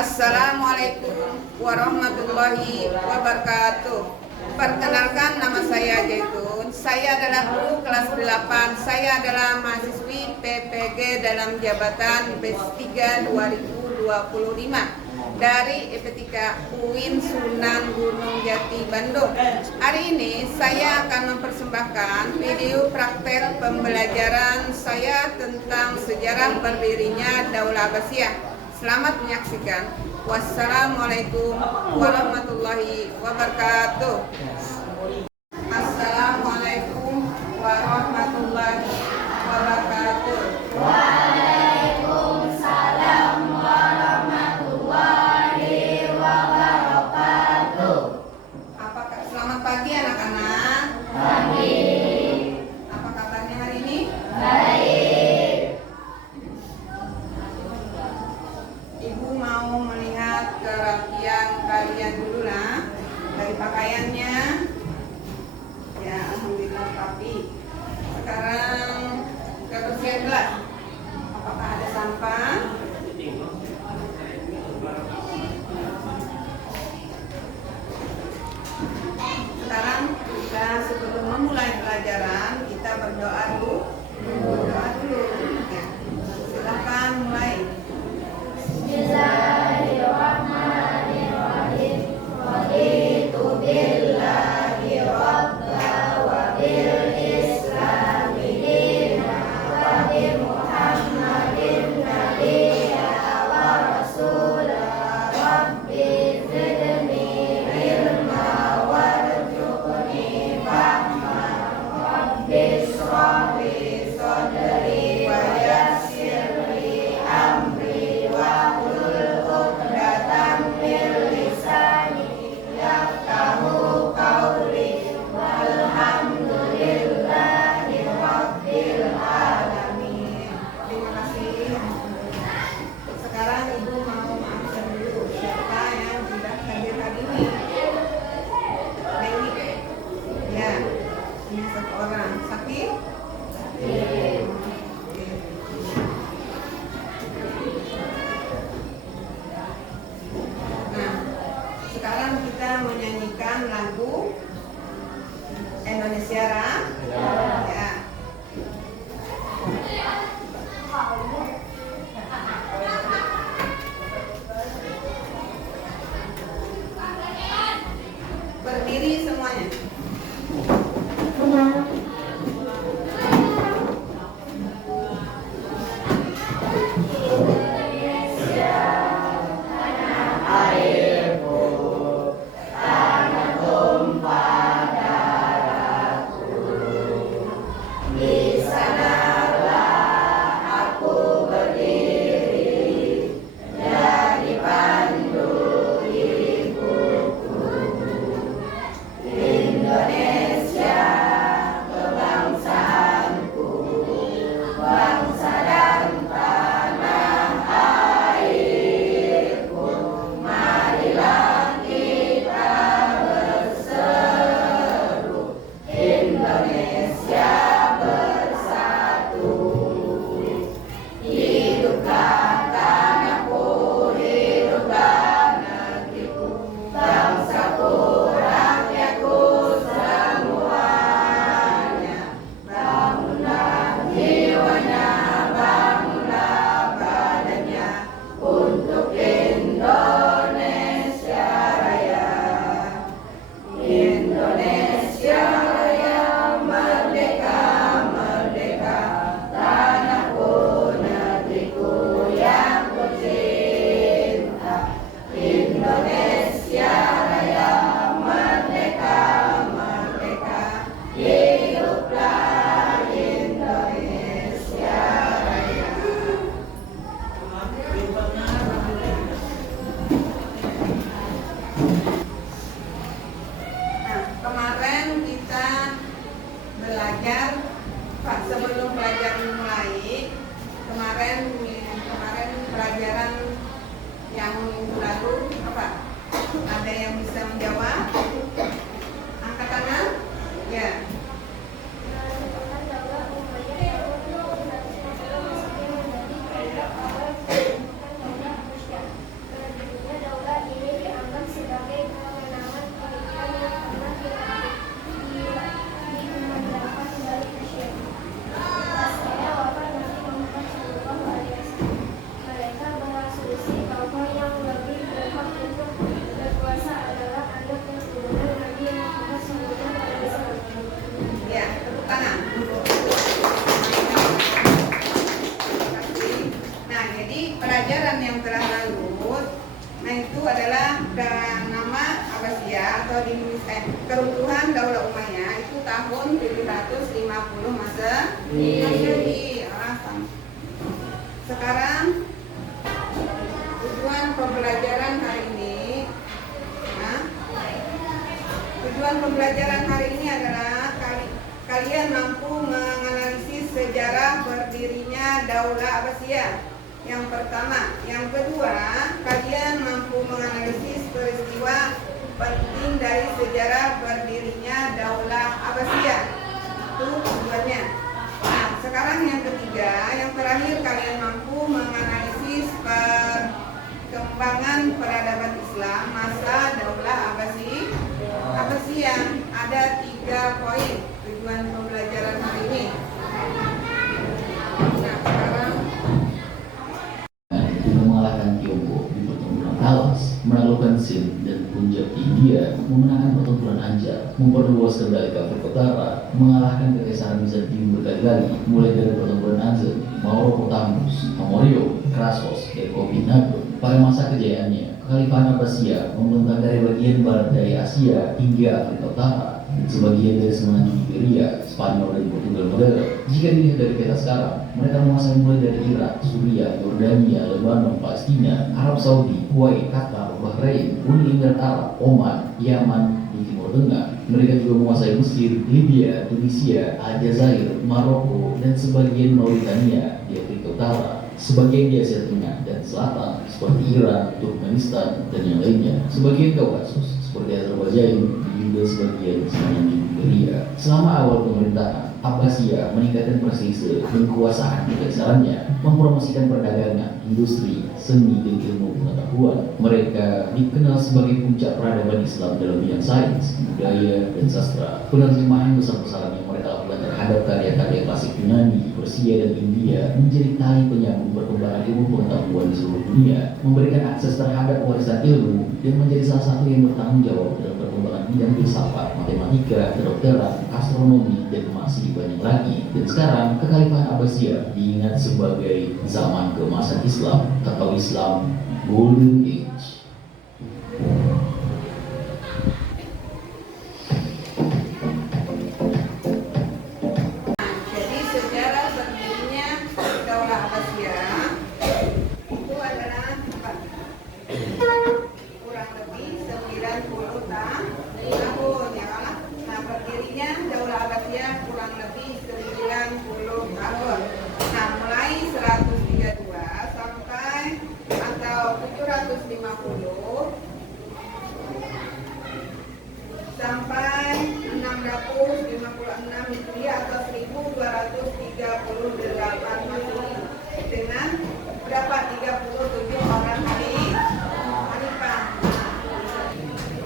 Assalamualaikum warahmatullahi wabarakatuh. Perkenalkan, nama saya Jaitun. Saya adalah guru kelas 8. Saya adalah mahasiswi PPG dalam jabatan BES 3 2025 dari EP3 UIN Sunan Gunung Jati, Bandung. Hari ini saya akan mempersembahkan video praktek pembelajaran saya tentang sejarah berdirinya Daulah Abbasiyah. Selamat menyaksikan. Wassalamualaikum warahmatullahi wabarakatuh. Assalamualaikum warahmatullahi wabarakatuh. Waalaikumsalam warahmatullahi wabarakatuh. Selamat pagi anak-anak. Pagi. Apa kabarnya hari ini? Baik. Ibu mau melihat kerapian kalian dulu lah, dari pakaiannya. Ya, alhamdulillah rapi. Sekarang kebersihan gelas. Apakah ada sampah? Sekarang kita sebelum memulai pelajaran kita berdoa dulu. Ya. Silakan mulai. Bismillahirrahmanirrahim. Raditu billahi rabba wa bil islami dina wa bi Muhammadin nabiyya wa rasula. Rabbi zidni ilma warzuqni fahma. Rabbi shrah li sadri wa yassir li amri wahlul 'uqdatam min lisani yafqahu qawli. Walhamdulillahi rabbil alamin. Terima kasih. Sekarang ibu mau absen dulu siapa yang tidak hadir hari ini. Dewi. Ya, ini satu orang. Sakit? Nah, sekarang kita menyanyikan lagu Indonesia Raya. Ya. Berdiri semuanya. Sebelum pelajaran mulai, kemarin pelajaran yang lalu apa? Ada yang bisa menjawab? Angkat tangan. Ya. tahun 750 Masehi. Sekarang tujuan pembelajaran hari ini. Tujuan pembelajaran hari ini adalah kalian mampu menganalisis sejarah berdirinya Daulah Abbasiyah. Yang pertama, yang kedua, kalian mampu menganalisis peristiwa penting dari sejarah berdirinya Daulah Abbasiyah. Itu tujuannya. Nah, sekarang yang ketiga, yang terakhir, kalian mampu menganalisis perkembangan peradaban Islam masa Daulah Abbasiyah. Ada 3 poin tujuan pembelajaran hari ini. Nah, sekarang mengalahkan Tiongkok di pertempuran Talas, menaklukkan Sind dan Punjab India, memenangkan pertempuran Anjar, memperluas kendali Kafir Utara, mengalahkan Kekaisaran Bizantium berkali-kali, mulai dari pertempuran Azan, Mauropotamus, Amorio, Krasos, dan Kopinago. Pada masa kejayaannya, Kekhalifahan Abbasiyah membentang dari bagian barat dari Asia hingga Afrika Utara, dan sebagian dari semenanjung Iberia, Spanyol, dan Portugal modern. Jika dilihat dari peta sekarang, mereka menguasai mulai dari Irak, Suriah, Yordania, Lebanon, Palestina, Arab Saudi, Kuwait, Qatar, Bahrain, Uni Emirat Arab, Oman, Yaman, di Timur Tengah. Mereka juga menguasai Mesir, Libya, Tunisia, Aljazair, Maroko, dan sebagian Mauritania di Afrika Utara. Sebagian di Asia Tengah dan Selatan seperti Iran, Turkmenistan, dan yang lainnya. Sebagian Kaukasus seperti Azerbaijan, juga sebagian semenanjung Iberia. Selama awal pemerintahan, Abbasiyah meningkatkan presise dan kekuasaan kekaisarannya, mempromosikan perdagangan, industri, seni, dan ilmu pengetahuan. Mereka dikenal sebagai puncak peradaban Islam dalam bidang sains, budaya, dan sastra. Penerjemahan besar-besaran yang mereka lakukan terhadap karya-karya klasik Yunani, Persia, dan India menjadi tali penyambung perkembangan ilmu pengetahuan di seluruh dunia, memberikan akses terhadap warisan ilmu, dan menjadi salah satu yang bertanggung jawab dalam perkembangan bidang filsafat, matematika, kedokteran, astronomi, dan masih banyak lagi. Dan sekarang, Kekhalifahan Abbasiyah diingat sebagai zaman keemasan Islam atau Islam Golden Age. jadi sejarah berdirinya Daulah Abbasiyah itu adalah kurang lebih 90 tahun ya. Nah, berdirinya Daulah Abbasiyah kurang lebih 90 tahun. Nah, mulai 132 sampai atau 750 sampai 656 Hijriah atau 1238 Masehi dengan berapa 37 orang khalifah.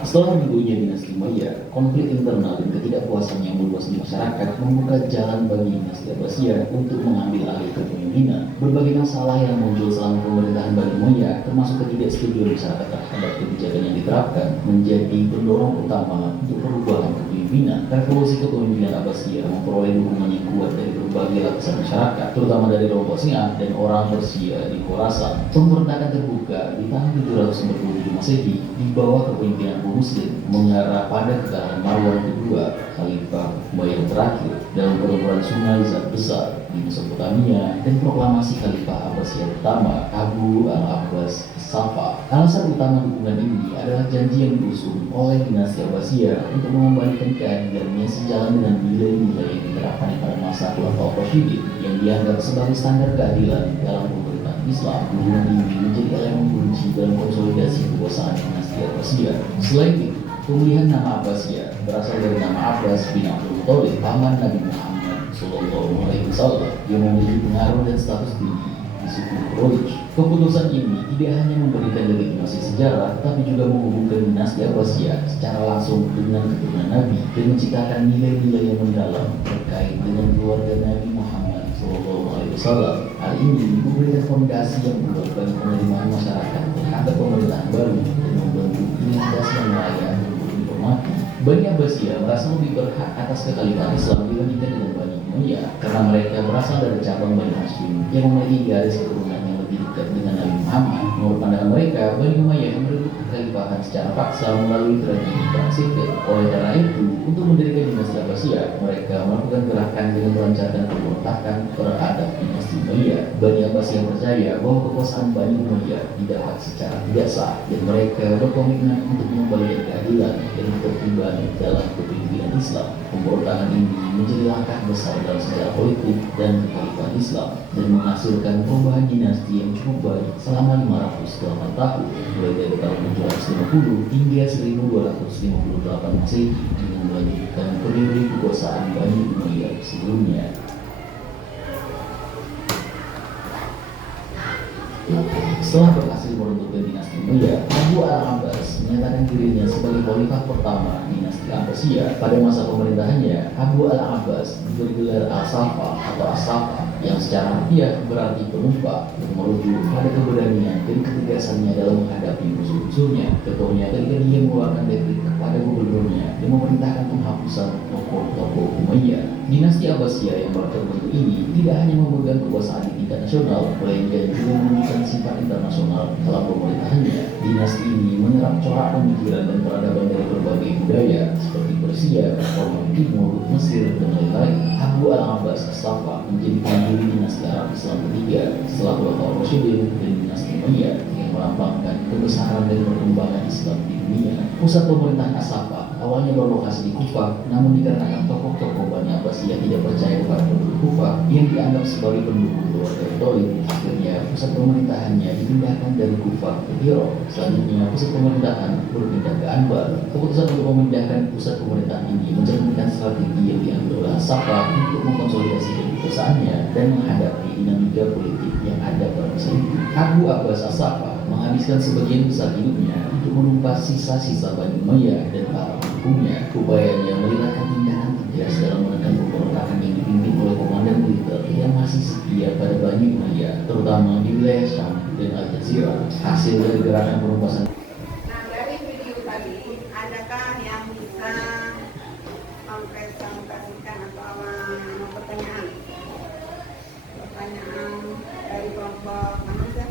Setelah runtuhnya dinasti Umayyah, konflik internal dan ketidakpuasan yang meluas di masyarakat membuka jalan bagi dinasti Abbasiyah untuk mengambil alih kepemimpinan. Berbagai masalah yang muncul selama pemerintahan Bani Umayyah, termasuk ketidaksetujuan masyarakat terhadap kebijakan yang diterapkan, menjadi pendorong utama untuk perubahan kepemimpinan. Revolusi kepemimpinan Abbasiyah memperoleh dukungan yang kuat dari berbagai lapisan masyarakat, terutama dari kelompok Syiah dan orang Persia di Khorasan. Pemberontakan terbuka di tahun 747 Masehi di bawah kepemimpinan Muslim mengarah pada kekalahan Marwan kedua, Khalifah Umayyah terakhir, dalam pertempuran Sungai Zat besar di Mesopotamia, dan proklamasi Khalifah Abbasiyah pertama, Abu al-Abbas Safa. Alasan utama dukungan ini adalah janji yang diusung oleh dinasti Abbasiyah untuk mengembalikan keadilannya sejalan dengan nilai-nilai yang diterapkan pada masa Khulafaur Rasyidin yang dianggap sebagai standar keadilan dalam pemerintahan Islam. Dukungan ini menjadi elemen kunci dalam konsolidasi kekuasaan dinasti Abbasiyah. Selain itu, pemilihan nama Abbasiyah berasal dari nama Abbas bin Abdul Muthalib, paman Nabi Muhammad SAW, yang memiliki pengaruh dan status tinggi di suku Quraisy. Keputusan ini tidak hanya memberikan legitimasi sejarah, tapi juga menghubungkan dinasti Abbasiyah secara langsung dengan keturunan Nabi dan menciptakan nilai-nilai yang mendalam terkait dengan keluarga Nabi Muhammad SAW. Hal ini memberikan fondasi yang kuat bagi penerimaan masyarakat terhadap pemerintahan baru dan membentuk identitas yang layak untuk dihormati. Bani Abbasiyah merasa lebih berhak atas kekhalifahan Islam dibandingkan dengan Bani Umayyah karena mereka berasal dari cabang Bani Hashim yang memiliki garis keturunan yang lebih dekat dengan Nabi Muhammad. Menurut pandangan mereka, Bani Umayyah yang merebut kekhalifahan kekhalifahan secara paksa melalui tragedi perang sipil. Oleh karena itu, untuk mendirikan dinasti Abbasiyah, mereka melakukan gerakan dengan melancarkan pemberontakan terhadap dinasti Umayyah. Bani Abbasiyah percaya bahwa kekuasaan Bani Umayyah didapat secara tidak sah, dan mereka berkomitmen untuk mengembalikan keadilan dan ketertiban dalam kepemimpinan Islam. Pemberontakan ini menjadi langkah besar dalam sejarah politik dan kekhalifahan Islam dan menghasilkan perubahan dinasti yang cukup baik selama 508 tahun, mulai dari tahun 750 hingga 1258 Masehi, dengan melanjutkan periode kekuasaan Bani Umayyah sebelumnya. Setelah berhasil meruntuhkan dinasti Umayyah, Abu al-Abbas menyatakan dirinya sebagai khalifah pertama dinasti Abbasiyah. Pada masa pemerintahannya, Abu al-Abbas diberi gelar Al-Safa atau As-Safa, yang secara harfiah berarti penumpang, yang merujuk pada keberanian dan ketegasannya dalam menghadapi musuh-musuhnya. Ketuanya ketika dia mengeluarkan dekret kepada gubernurnya yang memerintahkan penghapusan tokoh-tokoh Umayyah. Dinasti Abbasiyah yang baru terbentuk ini tidak hanya memegang kekuasaan di tingkat nasional, melainkan juga menunjukkan sifat internasional dalam pemerintahannya. Dinasti ini menyerap corak pemikiran dan peradaban dari berbagai budaya seperti Persia, Romawi Timur, Mesir, dan lain-lain. Abu al-Abbas As-Safa menjadi pendiri dinasti Arab Islam ketiga setelah Khulafaur Rasyidin dan dinasti Umayyah yang melambangkan kebesaran dan perkembangan Islam di dunia. Pusat pemerintahan As-Safa awalnya berlokasi di Kufah, namun dikarenakan tokoh-tokoh Bani Abbasiyah tidak percaya kepada penduduk Kufah yang dianggap sebagai pendukung keluarga Katolik, akhirnya pusat pemerintahannya dipindahkan dari Kufah ke Hira. Selanjutnya pusat pemerintahan berpindah ke Anbar. Keputusan untuk memindahkan pusat pemerintahan ini mencerminkan strategi yang diambil oleh As-Safa untuk mengkonsolidasikan kekuasaannya dan menghadapi dinamika politik yang ada pada masa itu. Abu Abbas As-Safa menghabiskan sebagian besar hidupnya untuk menumpas sisa-sisa Bani Umayyah dan para pendukungnya. Upayanya melibatkan tindakan tegas dalam menekan pemberontakan yang dipimpin oleh komandan militer yang masih setia pada Bani Umayyah, terutama di wilayah Syam dan Al-Jazirah. Hasil dari gerakan penumpasan. Nah, dari video tadi, adakah yang bisa mempresentasikan atau pertanyaan? Pertanyaan dari kelompok mana sih?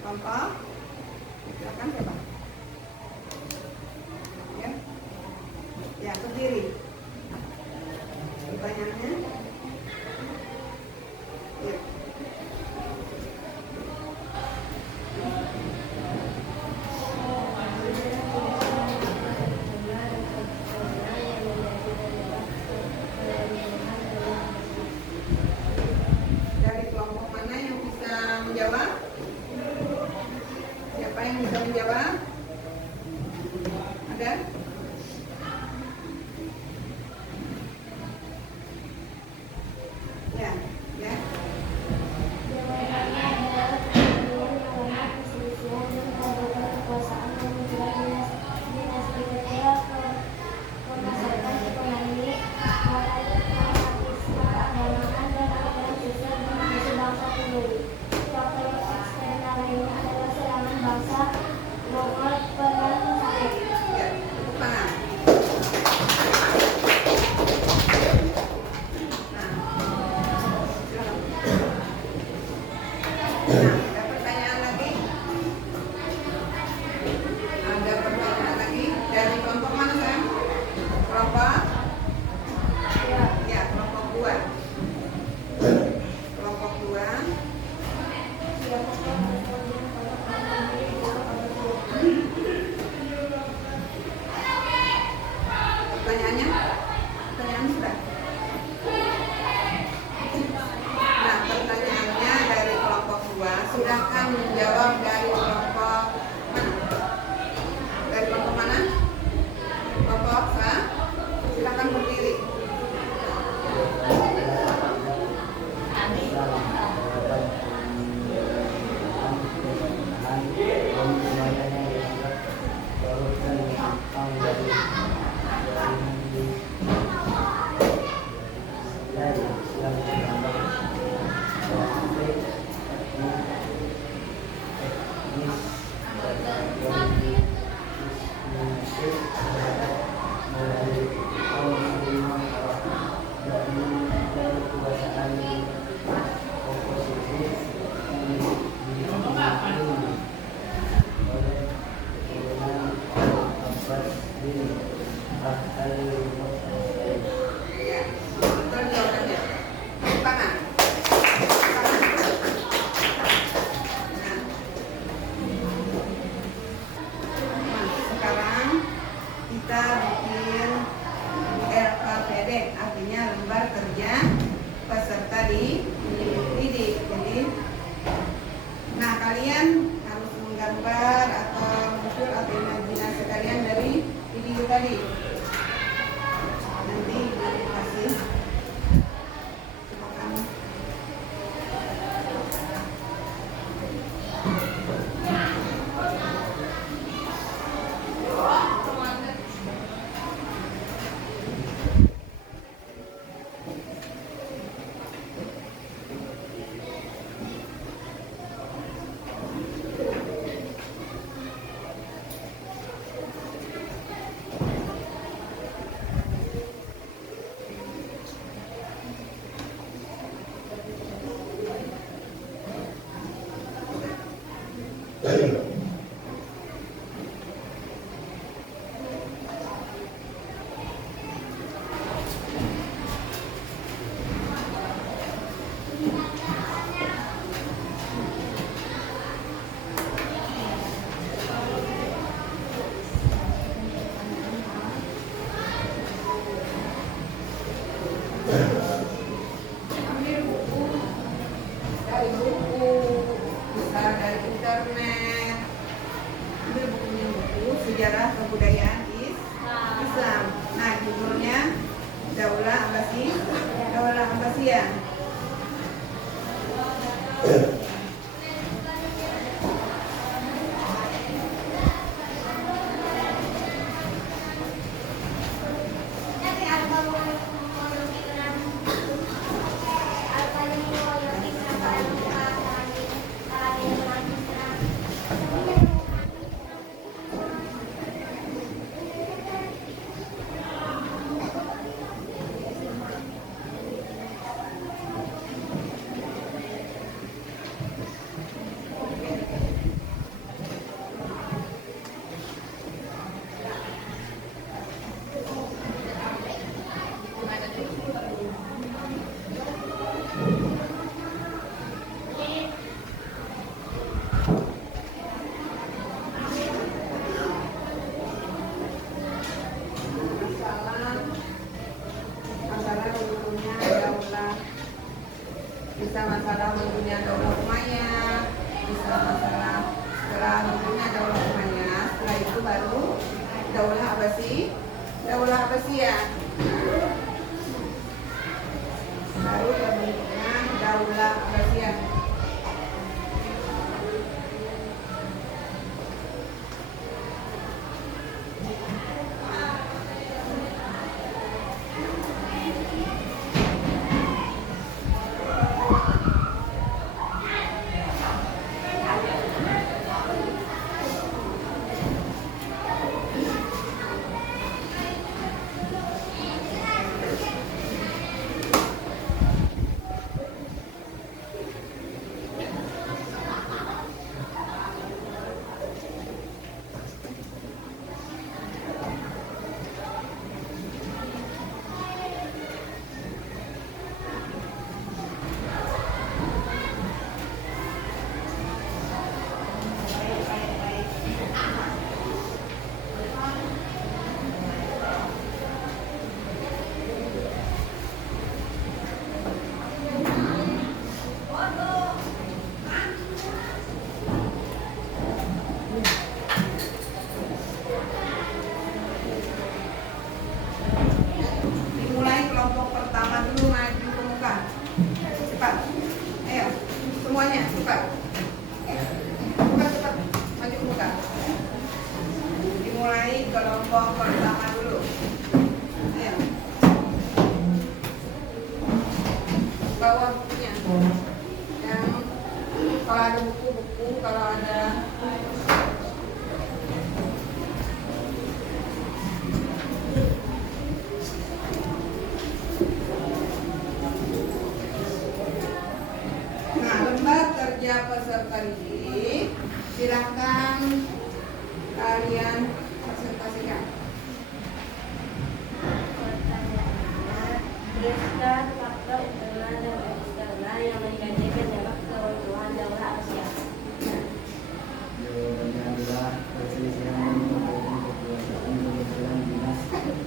Kelompok? Silakan coba. Ya, ya berdiri. Pertanyaannya? Ya. Dari kelompok mana yang bisa menjawab? Siapa yang bisa menjawab? Ada? Ya, ya. Ya, tepuk tangan. Nah, ada pertanyaan lagi? Ada pertanyaan lagi? Dari kelompok mana, Sam? Kelompok? Ya, kelompok 2. Kelompok 2. Pertanyaannya? Pertanyaan sudah? Nah, pertanyaannya dari kelompok 2. Silakan menjawab dari kelompok mana? Dari kelompok mana? Kelompok A? Silakan berdiri. Ya, betul jawabannya. Mana? Nah, sekarang kita bikin LKPD, artinya lembar kerja peserta didik. Jadi, nah kalian harus menggambar atau muncul atau imajinasi kalian dari video tadi. Nanti Ibu kasih silakan. Ambil buku dari buku, bisa dari internet. Ambil buku sejarah kebudayaan Islam. Nah, judulnya Daulah Abbasiyah. Masalah runtuhnya daulah, bisa masalah runtuhnya daulah Umayyah, bisa masalah setelah runtuhnya daulah Umayyah, setelah itu baru daulah Abbasiyah, baru terbentuknya daulah Abbasiyah. Dimulai kelompok pertama dulu, maju ke muka. Cepat. Ayo, semuanya cepat. Cepat, maju ke muka. Dimulai kelompok pertama dulu. Ayo. Bawa bukunya. Yang kalau ada buku, kalau ada kerja peserta didik, silakan kalian presentasikan. berdasarkan faktor internal dan eksternal yang menggantikan dampak keutuhan daulah Asia. Jawabannya adalah perselisihan membagi kekuasaan kebetulan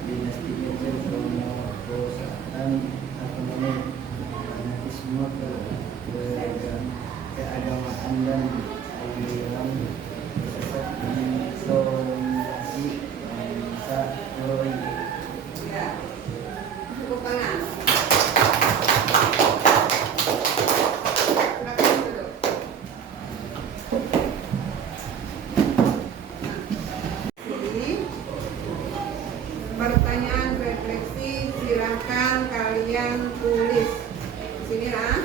dinasti kecil pemerkosaan Ottoman, fanatisme, keagamaan dan aliran sesat mendominasi bangsa Turki. Ya. Tepuk tangan. Silakan duduk. Jadi, pertanyaan refleksi silakan kalian tulis. Di sini lah.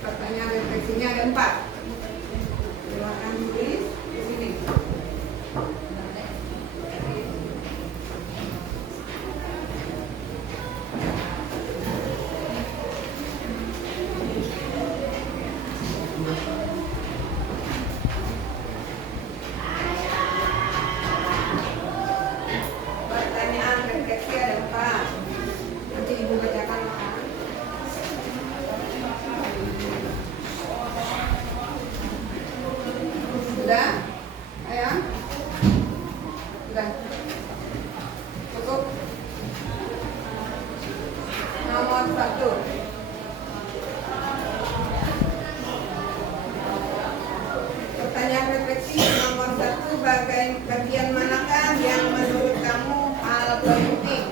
Pertanyaan refleksinya ada 4. Silakan tulis di sini. Pertanyaan refleksi ada 4. Nanti ibu bacakan ya. Sudah? Ayo. Sudah. Cukup. Nomor 1. Pertanyaan refleksi nomor 1, bagian manakah yang menurut kamu hal penting?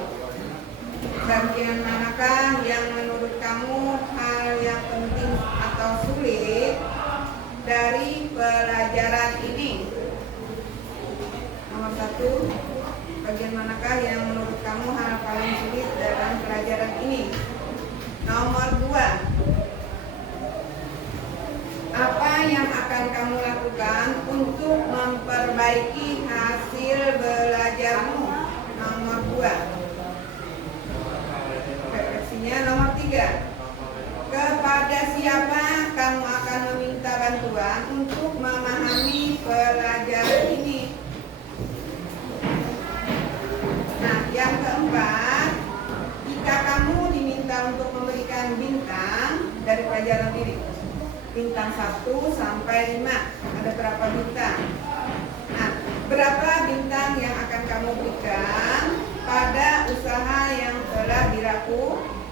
Bagian manakah yang menurut kamu hal yang penting atau sulit dari pelajaran ini? Nomor 1, bagian manakah yang menurut kamu hal paling sulit dalam pelajaran ini? Nomor 2, apa yang akan kamu lakukan untuk memperbaiki hasil belajarmu? Nomor 2. Refleksinya nomor 3. Kepada siapa kamu akan meminta bantuan untuk memahami pelajaran ini? Nah, yang keempat, jika kamu diminta untuk memberikan bintang dari pelajaran ini, bintang 1 sampai 5, ada berapa bintang? Nah, berapa bintang yang akan kamu berikan pada usaha yang telah dilakukan?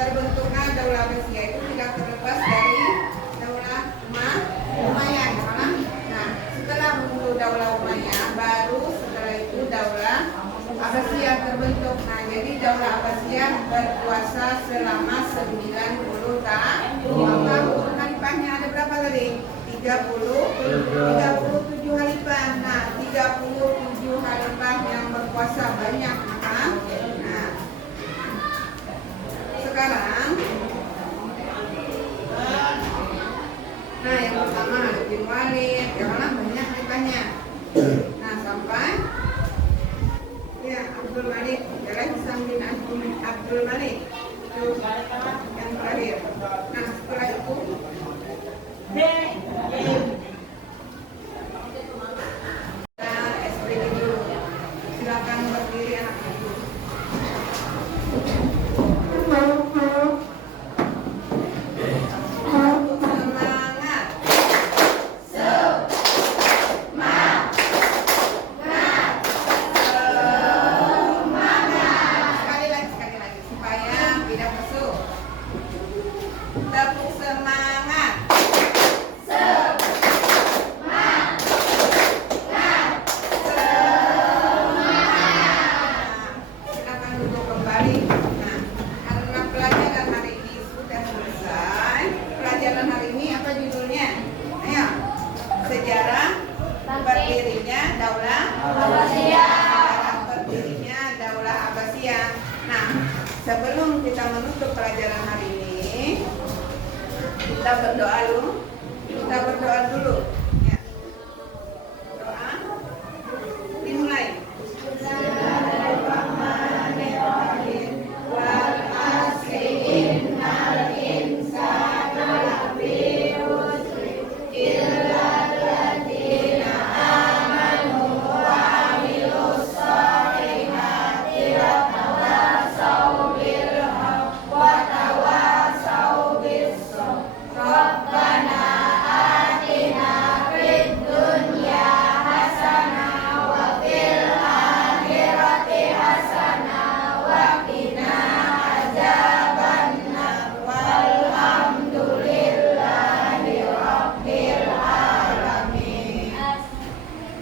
terbentuknya Daulah Abbasiyah itu tidak terlepas dari Daulah Umayyah. Nah, setelah muncul Daulah Umayyah, baru setelah itu Daulah Abbasiyah terbentuk. Nah, jadi Daulah Abbasiyah berkuasa selama 90 tahun. Khalifahnya ada berapa tadi? 37 khalifah. Nah, 37 khalifah yang berkuasa banyak, kan? Sekarang, nah yang pertama ada bin Walid, karena banyak khalifahnya. Nah sampai ya Abdul Malik, Hisam bin Abdul Malik itu yang terakhir. Nah setelah itu Tepuk semangat. Silakan duduk kembali. Nah, karena pelajaran hari ini sudah selesai. Pelajaran hari ini apa judulnya? Ayo. Sejarah berdirinya Daulah Abbasiyah. Sejarah berdirinya Daulah Abbasiyah. Nah, sebelum kita menutup pelajaran hari ini, kita berdoa dulu. Kita berdoa dulu. Ya. Doa. Dimulai.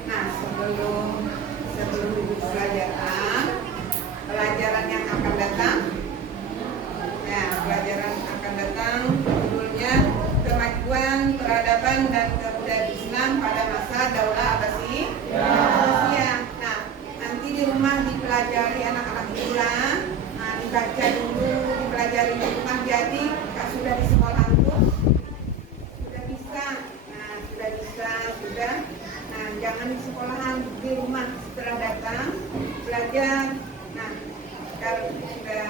Nah, sebelum duduk pelajaran yang akan datang. Ya, pelajaran akan datang judulnya Kemajuan Peradaban dan Kebudayaan Islam pada masa Daulah Abbasiyah. Nah, nanti di rumah dipelajari anak-anak itulah. Nah, dibaca dulu, dipelajari di rumah. Jadi, kalau sudah di sekolah itu sudah bisa. Nah, sudah bisa, sudah. Nah, jangan di sekolahan, di rumah setelah datang belajar. Nah, kalau sudah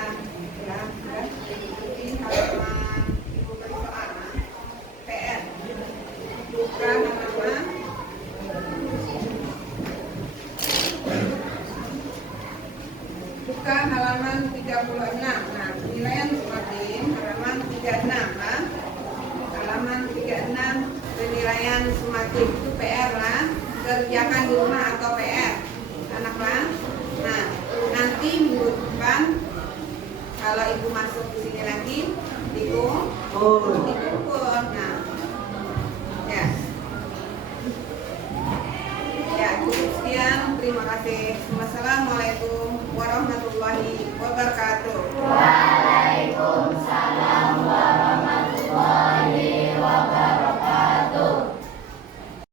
ikuti halaman ibu beri soal PR. Buka halaman. Buka halaman 36. Nah, penilaian semakin halaman 36 lah. Halaman 36 penilaian semakin itu PR lah. Kerjakan di rumah atau PR anak lah. Nah, nanti minggu depan kalau ibu masuk di sini lagi dikumpul. Nah, ya, ya cukup sekian. Terima kasih. Wassalamualaikum warahmatullahi wabarakatuh. Waalaikumsalam